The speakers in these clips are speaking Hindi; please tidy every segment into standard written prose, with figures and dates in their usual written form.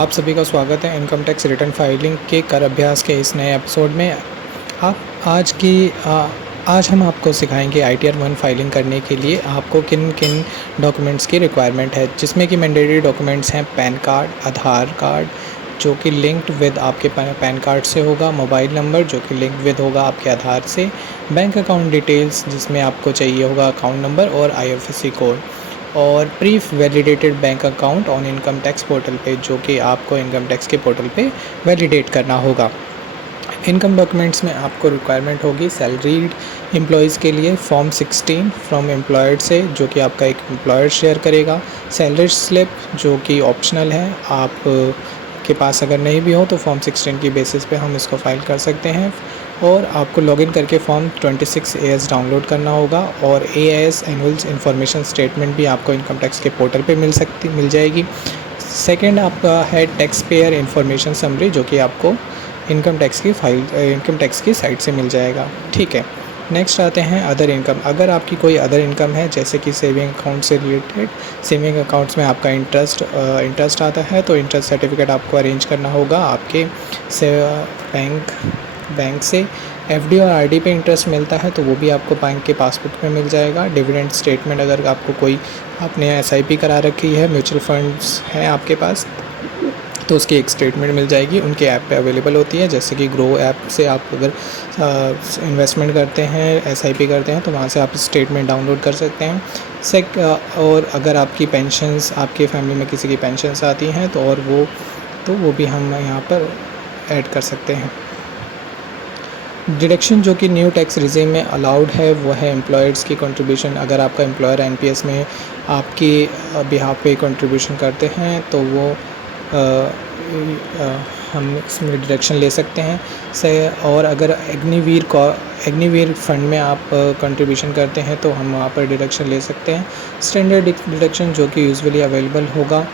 आप सभी का स्वागत है इनकम टैक्स रिटर्न फाइलिंग के कर अभ्यास के इस नए एपिसोड में। आप आज हम आपको सिखाएंगे ITR 1 फाइलिंग करने के लिए आपको किन किन डॉक्यूमेंट्स की रिक्वायरमेंट है, जिसमें कि मैंडेटरी डॉक्यूमेंट्स हैं पैन कार्ड, आधार कार्ड जो कि लिंक्ड विद आपके पैन कार्ड से होगा, मोबाइल नंबर जो कि लिंक विद होगा आपके आधार से, बैंक अकाउंट डिटेल्स जिसमें आपको चाहिए होगा अकाउंट नंबर और IFSC कोड, और प्रीफ validated bank account on income tax portal पे जो कि आपको इनकम टैक्स के पोर्टल पे वैलिडेट करना होगा। इनकम डॉक्यूमेंट्स में आपको रिक्वायरमेंट होगी सैलरीड एम्प्लॉयज़ के लिए फॉर्म 16 फ्रॉम एम्प्लॉयर से जो कि आपका एक एम्प्लॉयर शेयर करेगा, सैलरी स्लिप जो कि ऑप्शनल है, आप के पास अगर नहीं भी हो तो फॉर्म 16 की बेसिस पे हम इसको फाइल कर सकते हैं, और आपको लॉगिन करके फॉर्म 26 AS डाउनलोड करना होगा, और AS एनुअल इन्फॉर्मेशन स्टेटमेंट भी आपको इनकम टैक्स के पोर्टल पे मिल जाएगी। सेकंड आपका है टैक्स पेयर इन्फॉर्मेशन समरी जो कि आपको इनकम टैक्स की साइट से मिल जाएगा। ठीक है, नेक्स्ट आते हैं अदर इनकम। अगर आपकी कोई अदर इनकम है जैसे कि सेविंग अकाउंट से रिलेटेड, सेविंग अकाउंट्स में आपका इंटरेस्ट आता है तो इंटरेस्ट सर्टिफिकेट आपको अरेंज करना होगा आपके से बैंक से। FD और RD पे इंटरेस्ट मिलता है तो वो भी आपको बैंक के पासबुक में मिल जाएगा। डिविडेंड स्टेटमेंट अगर आपको आपने SIP करा रखी है, म्यूचुअल फंड्स हैं आपके पास, तो उसकी एक स्टेटमेंट मिल जाएगी, उनके ऐप पे अवेलेबल होती है। जैसे कि ग्रो ऐप से आप अगर इन्वेस्टमेंट करते हैं, SIP करते हैं तो वहाँ से आप स्टेटमेंट डाउनलोड कर सकते हैं। और अगर आपकी पेंशन्स, आपके फैमिली में किसी की पेंशन्स आती हैं तो वो भी हम यहाँ पर ऐड कर सकते हैं। डिडक्शन जो कि न्यू टैक्स रिजीम में अलाउड है वो है एम्प्लॉयर्स की कंट्रीब्यूशन। अगर आपका एम्प्लॉयर NPS में आपके बिहाफ पे कंट्रीब्यूशन करते हैं तो वो हम इसमें डिडक्शन ले सकते हैं। और अगर अग्निवीर फंड में आप कंट्रीब्यूशन करते हैं तो हम वहाँ पर डिडक्शन ले सकते हैं। स्टैंडर्ड डिडक्शन जो कि यूजुअली अवेलेबल होगा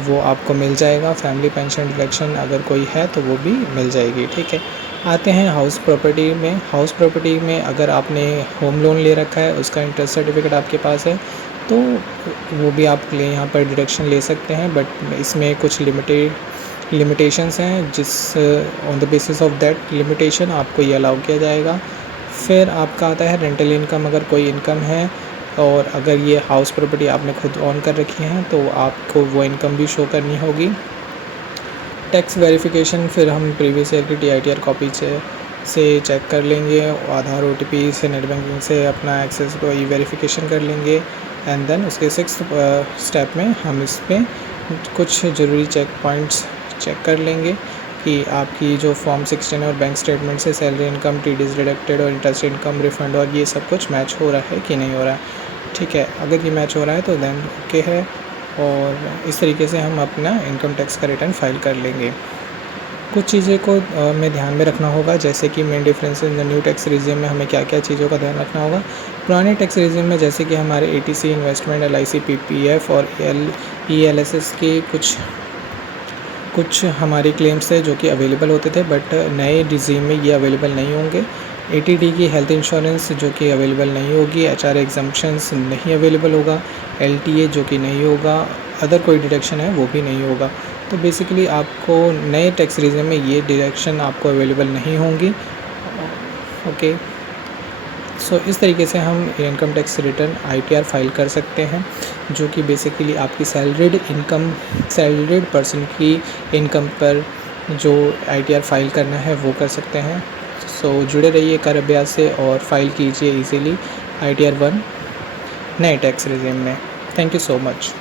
वो आपको मिल जाएगा। फैमिली पेंशन डिडक्शन अगर कोई है तो वो भी मिल जाएगी। ठीक है, आते हैं हाउस प्रॉपर्टी में। हाउस प्रॉपर्टी में अगर आपने होम लोन ले रखा है, उसका इंटरेस्ट सर्टिफिकेट आपके पास है तो वो भी आप यहाँ पर डिडक्शन ले सकते हैं, बट इसमें कुछ लिमिटेशंस हैं जिस on the basis of that limitation आपको ये अलाउ किया जाएगा। फिर आपका आता है रेंटल इनकम। अगर कोई इनकम है और अगर ये हाउस प्रॉपर्टी आपने खुद ऑन कर रखी है तो आपको वो इनकम भी शो करनी होगी। टैक्स वेरिफिकेशन, फिर हम प्रीवियस ईयर की TITR कॉपी से चेक कर लेंगे, आधार OTP से नेट बैंकिंग से अपना एक्सेस को वेरिफिकेशन कर लेंगे, एंड देन उसके 6th स्टेप में हम इस पर कुछ ज़रूरी चेक पॉइंट्स चेक कर लेंगे कि आपकी जो फॉर्म 16 और बैंक स्टेटमेंट से सैलरी इनकम, TDS डिडक्टेड और इंटरेस्ट इनकम रिफंड और ये सब कुछ मैच हो रहा है कि नहीं हो रहा है। ठीक है, अगर ये मैच हो रहा है तो देन ओके है, और इस तरीके से हम अपना इनकम टैक्स का रिटर्न फाइल कर लेंगे। कुछ चीज़ें को में ध्यान में रखना होगा, जैसे कि main difference in the new tax regime में हमें क्या क्या चीज़ों का ध्यान रखना होगा। पुराने टैक्स रिजीम में जैसे कि हमारे ATC, इन्वेस्टमेंट, LIC, PPF और ELSS के कुछ हमारे क्लेम्स थे जो कि अवेलेबल होते थे, बट नए रिजीम में ये अवेलेबल नहीं होंगे। ATD की हेल्थ इंश्योरेंस जो कि अवेलेबल नहीं होगी, HR एग्जम्पशंस नहीं अवेलेबल होगा, LTA जो कि नहीं होगा, अदर कोई डिडक्शन है वो भी नहीं होगा। तो बेसिकली आपको नए टैक्स रिजीम में ये डिडक्शन आपको अवेलेबल नहीं होंगी। ओके, सो इस तरीके से हम income tax return ITR file कर सकते हैं, जो कि बेसिकली आपकी सैलरीड पर्सन की इनकम पर जो ITR फाइल करना है वो कर सकते हैं। सो जुड़े रहिए कर अभ्यास से और फाइल कीजिए इजीली ITR 1 नए टैक्स रिजीम में। Thank you so much.